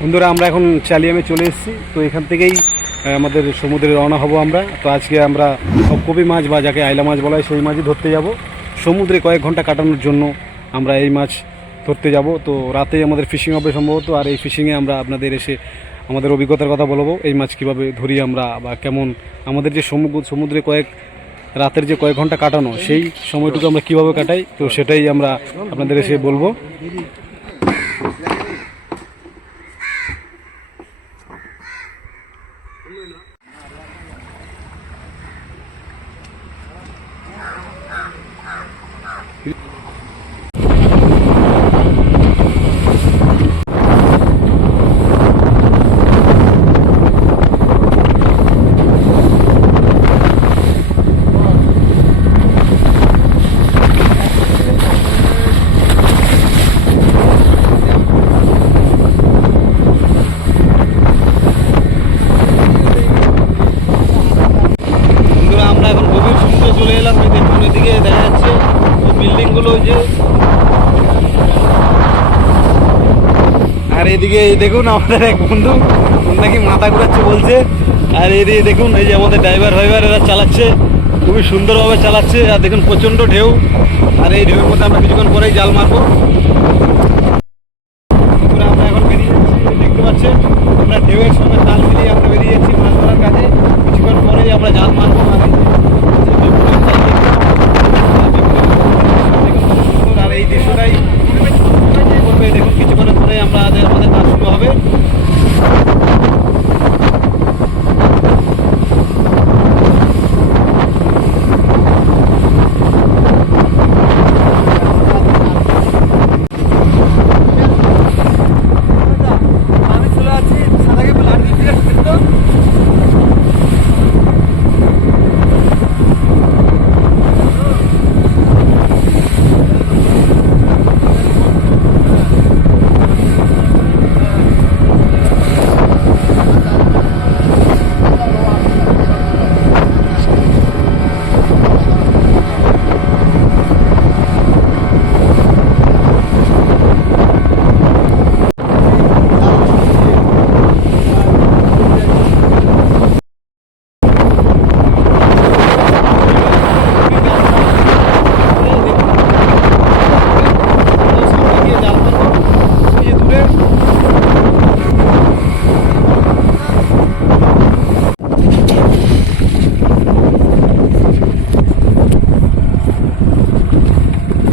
বন্ধুরা, আমরা এখন চালিয়ামে চলে এসেছি। তো এখান থেকেই আমাদের সমুদ্রে রওনা হব আমরা। তো আজকে আমরা কবি মাছ বা যাকে আইলা মাছ বলা হয়, সেই মাছই ধরতে যাব। সমুদ্রে কয়েক ঘণ্টা কাটানোর জন্য আমরা এই মাছ ধরতে যাব। তো রাতেই আমাদের ফিশিং হবে সম্ভবত, আর এই ফিশিংয়ে আমরা আপনাদের এসে আমাদের অভিজ্ঞতার কথা বলব এই মাছ কীভাবে ধরি আমরা বা কেমন, আমাদের যে সমুদ্রে কয়েক, রাতের যে কয়েক ঘণ্টা কাটানো, সেই সময়টুকু আমরা কীভাবে কাটাই, তো সেটাই আমরা আপনাদের এসে বলব বন্ধুরা আমরা এখন গভীর চলে এলাম দেখুন দেখা যাচ্ছে বিল্ডিংগুলো যে। আর এদিকে দেখুন আমাদের এক বন্ধু নাকি মাথা ঘুরাচ্ছে বলছে। আর এদিকে দেখুন, এই যে আমাদের ড্রাইভার ফাইভার এরা চালাচ্ছে, খুবই সুন্দরভাবে চালাচ্ছে। আর দেখুন, প্রচণ্ড ঢেউ। আর এই ঢেউয়ের মধ্যে আমরা কিছুক্ষণ পরেই জাল মারবো বন্ধুরা, আমরা এখন বেরিয়ে যাচ্ছি দেখতে পাচ্ছেন আমরা ঢেউয়ের সঙ্গে তাল মিলিয়ে আমরা বেরিয়ে যাচ্ছি মাছ ধরার কাজে কিছুক্ষণ পরেই আমরা জাল মারবো আর এই যে বিপুলের জাল দেখুন, আর এই দৃশ্যটাই করবে দেখুন কিছুক্ষণের পরে আমরা আমাদের আমাদের কাজ শুরু হবে আমি চলে আছি সাদাকে ব্লাড দিয়ে ফিরে আসছি তো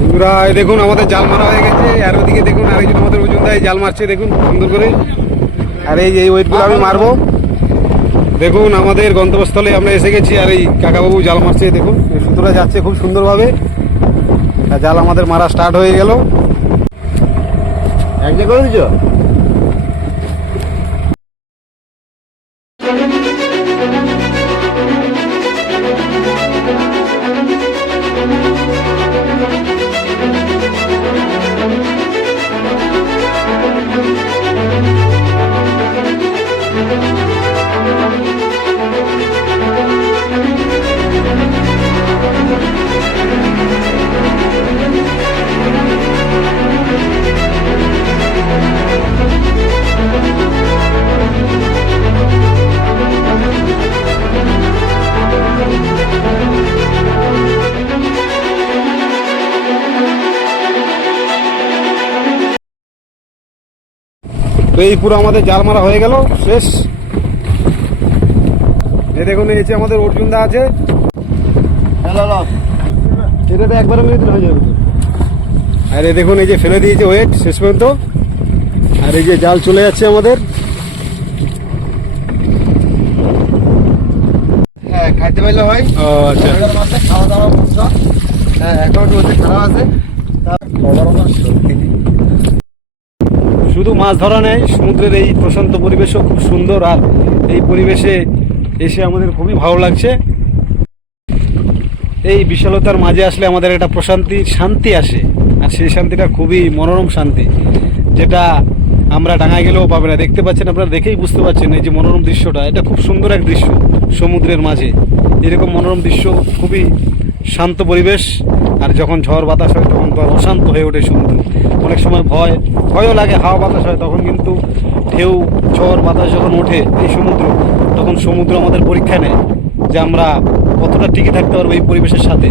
বন্ধুরা দেখুন, আমাদের জাল মারা হয়ে গেছে। আর ওদিকে দেখুন, আরেকজন আমাদের ওজন দেয় জাল মারছে, দেখুন, সুন্দর করে। আর এই এই ওয়েটগুলো আমি মারবো। দেখুন, আমাদের গন্তব্যস্থলে আমরা এসে গেছি, আর এই কাকাবাবু জাল মারছে, দেখুন। এই সুতোটা যাচ্ছে খুব সুন্দরভাবে। জাল আমাদের মারা স্টার্ট হয়ে গেল। এক জায়গা তো এই পুরো আমাদের জাল মারা হয়ে গেল শেষ। এই দেখুন এই যে আমাদের অর্জুন দা আছে এটাতে একবারে দিলে হয়ে যাবে। আর এই দেখুন এই যে ফেলে দিয়েছে ওয়েট শেষ পর্যন্ত। আর এই যে জাল চলে যাচ্ছে আমাদের। হ্যাঁ খাইতে পারলে হয়। আচ্ছা। খাওয়া দাওয়া হ্যাঁ বলতে খারাপ আছে। তার শুধু মাছ ধরা নেই, সমুদ্রের এই প্রশান্ত পরিবেশও খুব সুন্দর আর এই পরিবেশে এসে আমাদের খুবই ভালো লাগছে। এই বিশালতার মাঝে আসলে আমাদের একটা প্রশান্তি, শান্তি আসে আর সেই শান্তিটা খুবই মনোরম শান্তি, যেটা আমরা ডাঙায় গেলেও পাবে না। দেখতে পাচ্ছেন আপনারা, দেখেই বুঝতে পারছেন এই যে মনোরম দৃশ্যটা। এটা খুব সুন্দর এক দৃশ্য সমুদ্রের মাঝে। এরকম মনোরম দৃশ্য খুবই শান্ত পরিবেশ, আর যখন ঝড় বাতাস হয় তখন তো অশান্ত হয়ে ওঠে সমুদ্র অনেক সময় ভয়, ভয়ও লাগে হাওয়া বাতাস হয়, তখন কিন্তু ঢেউ, ঝড় বাতাস যখন ওঠে এই সমুদ্র, তখন সমুদ্র আমাদের পরীক্ষা নেয় যে আমরা কতটা টিকে থাকতে পারব এই পরিবেশের সাথে।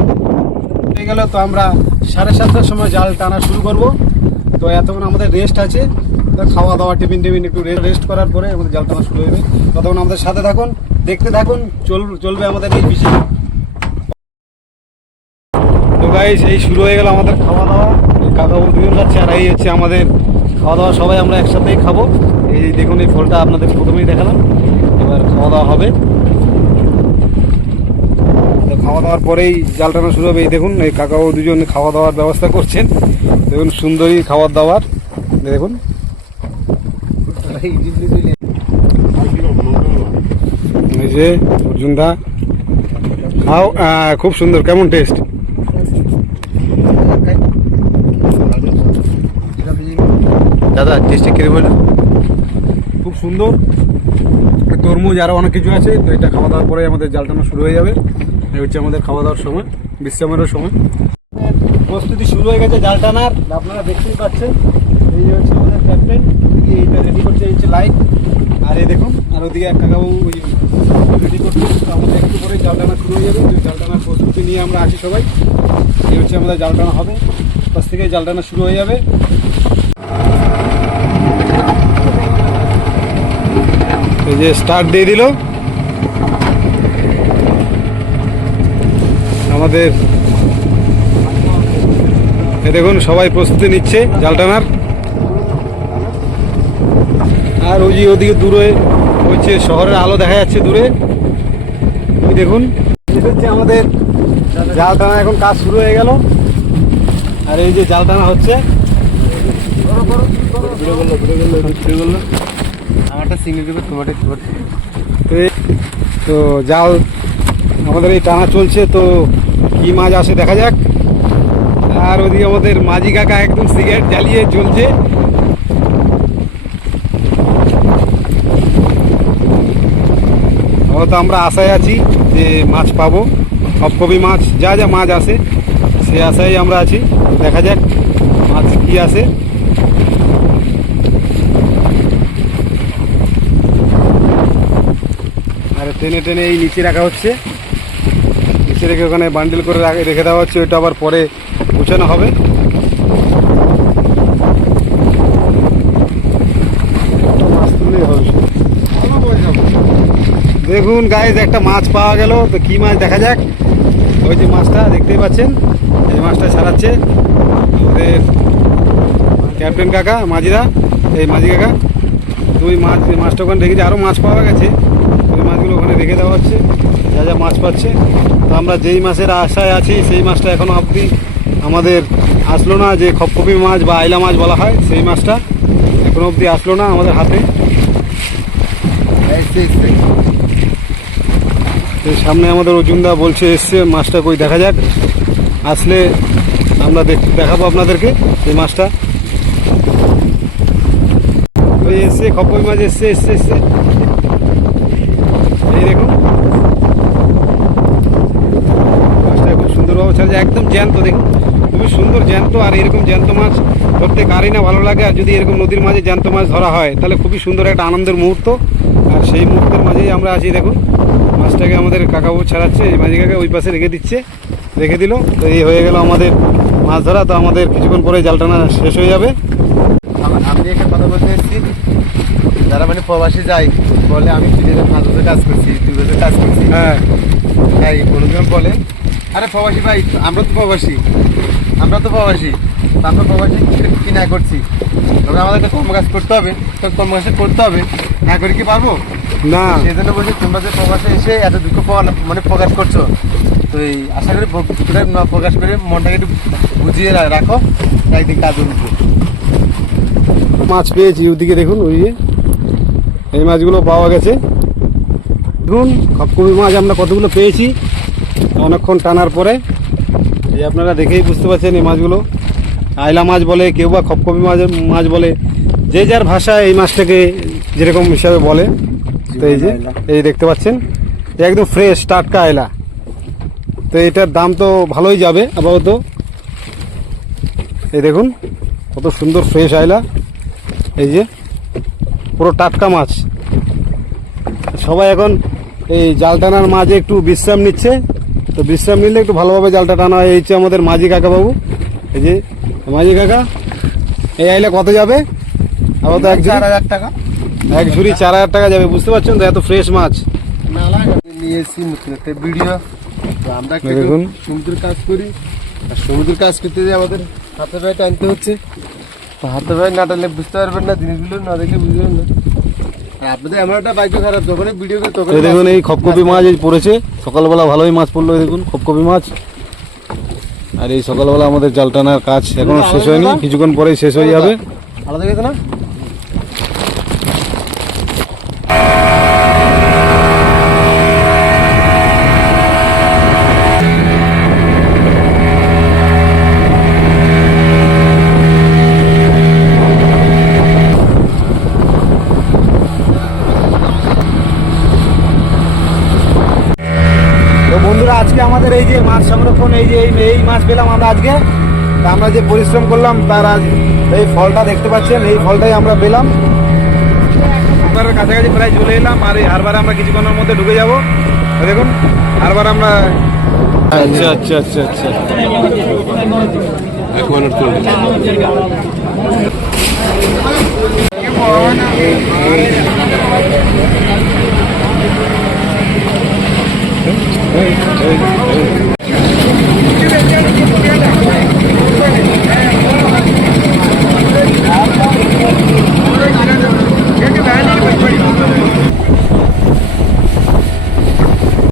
হয়ে গেল তো আমরা সাড়ে সাতটার সময় জাল টানা শুরু করব। তো এতক্ষণ আমাদের রেস্ট আছে। খাওয়া দাওয়া টিফিন টিফিন একটু রেস্ট করার পরে আমাদের জাল টানা শুরু হবে ততক্ষণ আমাদের সাথে থাকুন, দেখতে থাকুন, চল চলবে আমাদের এই বিশেষ তো গাইস এই শুরু হয়ে গেল আমাদের খাওয়া দাওয়া কাকা দুজন যাচ্ছে আর এই হচ্ছে আমাদের খাওয়া দাওয়া সবাই আমরা একসাথেই খাব। এই দেখুন, এই ফলটা আপনাদের প্রথমেই দেখালাম। এবার খাওয়া দাওয়া হবে। খাওয়া দাওয়ার পরেই জাল টানা শুরু হবে। এই দেখুন, এই কাকা ও দুজন খাওয়া দাওয়ার ব্যবস্থা করছেন। দেখুন, সুন্দরী খাবার দাবার দেখুন। এই যে অর্জুন দা খাও খুব সুন্দর, কেমন টেস্ট টেস্টে কীরকম হলো। খুব সুন্দর। তরমুজ আরও অনেক কিছু আছে, তো এটা খাওয়া দাওয়ার পরে আমাদের জাল টানা শুরু হয়ে যাবে। এই হচ্ছে আমাদের খাওয়া দাওয়ার সময়, বিশ্রামেরও সময়। প্রস্তুতি শুরু হয়ে গেছে জাল টানার। আপনারা দেখতেই পাচ্ছেন, এই হচ্ছে আমাদের ক্যাপ্টেন এইটা রেডি করছে, এই হচ্ছে লাইট আর এই দেখুন, আর ওদিকে এক কাকাবু ওই রেডি করছে। আমাদের একটু পরে জাল টানা শুরু হয়ে যাবে। তো জাল টানার প্রস্তুতি নিয়ে আমরা আসি সবাই। এই হচ্ছে আমাদের জাল টানা হবে। পাশ থেকে জাল টানা শুরু হয়ে যাবে। এই যে স্টার্ট দিয়ে দিল। আমাদের এ দেখুন, সবাই প্রস্তুতি নিচ্ছে জাল টানার। আর ওই যে ওদিকে দূরে হচ্ছে শহরের আলো দেখা যাচ্ছে দূরে। ওই দেখুন হচ্ছে আমাদের জাল টানা, এখন কাজ শুরু হয়ে গেল। আর এই যে জাল টানা হচ্ছে। আমারটা সিঙ্গেল দেবে তোমার তো জাল আমাদের এই টানা চলছে, তো কি মাছ আসে দেখা যাক। আর ওদিকে আমাদের মাঝি কাকা একদম সিগারেট জ্বালিয়ে চলছে হয়তো আমরা আশায় আছি যে মাছ পাবো সবকবি মাছ, যা যা মাছ আসে সে আশায় আমরা আছি। দেখা যাক মাছ কি আসে। টেনে টেনে এই নিচে রাখা হচ্ছে। নিচে রেখে ওখানে বান্ডিল করে রাখে- দেওয়া হচ্ছে, ওইটা আবার পরে গুছানো হবে। দেখুন গাইজ একটা মাছ পাওয়া গেল। তো কি মাছ দেখা যাক। ওই যে মাছটা দেখতেই পাচ্ছেন। এই মাছটা ছাড়াচ্ছে আমাদের ক্যাপ্টেন কাকা, মাঝিরা। এই মাঝি কাকা, দুই মাছ মাছটা ওখানে রেখেছে আরও মাছ পাওয়া গেছে। রেখে দেওয়া হচ্ছে, যা যা মাছ পাচ্ছে। তো আমরা যেই মাছের আশায় আছি, সেই মাছটা এখনও অবধি আমাদের আসলো না, যে খপখপি মাছ বা আইলা মাছ বলা হয়, সেই মাছটা এখনও অবধি আসলো না আমাদের হাতে। সামনে আমাদের অর্জুনদা বলছে, এসছে, মাছটা কই দেখা যাক। আসলে আমরা দেখ- দেখাবো আপনাদেরকে এই মাছটা। এসছে খপই মাছ এসছে এসছে এসছে। দেখুন। মাছটা খুব সুন্দরভাবে ছাড়ছে একদম জ্যান্ত দেখুন। খুবই সুন্দর জ্যান্ত আর এরকম জ্যান্ত মাছ ধরতে কারই না ভালো লাগে। আর যদি এরকম নদীর মাঝে জ্যান্ত মাছ ধরা হয়, তাহলে খুবই সুন্দর একটা আনন্দের মুহূর্ত। আর সেই মুহূর্তের মাঝেই আমরা আছি দেখুন। মাছটাকে আমাদের কাকাবু ছাড়াচ্ছে, এই মাঝি কাকা ওই পাশে রেখে দিচ্ছে, রেখে দিল। তো এই হয়ে গেল আমাদের মাছ ধরা। তো আমাদের কিছুক্ষণ পরে জাল টানা শেষ হয়ে যাবে। আমি এখানে কথা বলতে এসেছি। যারা মানে প্রবাসী যায়, বলে আমি পাঁচ বছর কাজ করছি দুই বছর কাজ করছি। হ্যাঁ। তাই কোনোজন বলে আরে প্রবাসী ভাই আমরা তো প্রবাসী আমরা তো প্রবাসী আমরা প্রবাসী কি- না করছি? তবে আমাদের একটা কর্ম কাজ করতে হবে তো কর্ম কাজটা করতে হবে। না করে কি পারব? না। সেই জন্য বলছি তোমরা যে প্রবাসে এসে এত দুঃখ পাওয়া- মানে প্রকাশ করছ তো এই আশা করি দুঃখটা না প্রকাশ করে মনটাকে একটু বুঝিয়ে রাখো একদিন কাজ উঠবে। মাছ পেয়েছি ওদিকে দেখুন ওই এই মাছগুলো পাওয়া গেছে। দেখুন খপকপি মাছ আমরা কতগুলো পেয়েছি। অনেকক্ষণ টানার পরে এই আপনারা দেখেই বুঝতে পারছেন এই মাছগুলো। আইলা মাছ বলে কেউ বা খপকপি মাছ মাছ বলে যে যার ভাষায় এই মাছটাকে যেরকম হিসাবে বলে। তো এই যে এই দেখতে পাচ্ছেন একদম ফ্রেশ টাটকা আইলা। তো এটার দাম তো ভালোই যাবে আপাতত। এই দেখুন কত সুন্দর ফ্রেশ আয়লা এই যে পুরো টাটকা মাছ। সবাই এখন এই জাল টানার মাঝে একটু বিশ্রাম নিচ্ছে। তো বিশ্রাম নিলে একটু ভালোভাবে জালটা টানা হয় এই হচ্ছে আমাদের মাঝি কাকা বাবু। এই যে মাঝি কাকা এই আইলে কত যাবে? আবার তো এক চার হাজার টাকা। এক ঝুড়ি চার হাজার টাকা যাবে বুঝতে পারছেন তো? এত ফ্রেশ মাছ। নিয়ে এসেছি ভিডিও আমরা দেখুন। সমুদ্রের কাজ করি। আর সমুদ্রের কাজ করতে যে আমাদের হাতে পায়ে টানতে হচ্ছে। হাতে পায়ে না টানলে বুঝতে পারবেন না জিনিসগুলো না দেখলে বুঝবেন না। দেখুন এই খপকপি মাছ এই পড়েছে সকালবেলা ভালোই মাছ পড়ল দেখুন খপকপি মাছ। আর এই সকালবেলা আমাদের জাল টানার কাজ এখনও শেষ হয়নি কিছুক্ষণ পরেই শেষ হয়ে যাবে। আলাদা না? তো বন্ধুরা, আজকে আমাদের এই যে মাছ সংরক্ষণ, এই যে এই- মাছ পেলাম আমরা আজকে। আমরা যে পরিশ্রম করলাম, তার আজ এই ফলটা দেখতে পাচ্ছেন, এই ফলটাই আমরা পেলাম। কাছাকাছি প্রায় চলে এলাম, আর এই হারবারে আমরা কিছুক্ষণের মধ্যে ঢুকে যাব। দেখুন, হারবার আমরা আচ্ছা আচ্ছা আচ্ছা আচ্ছা।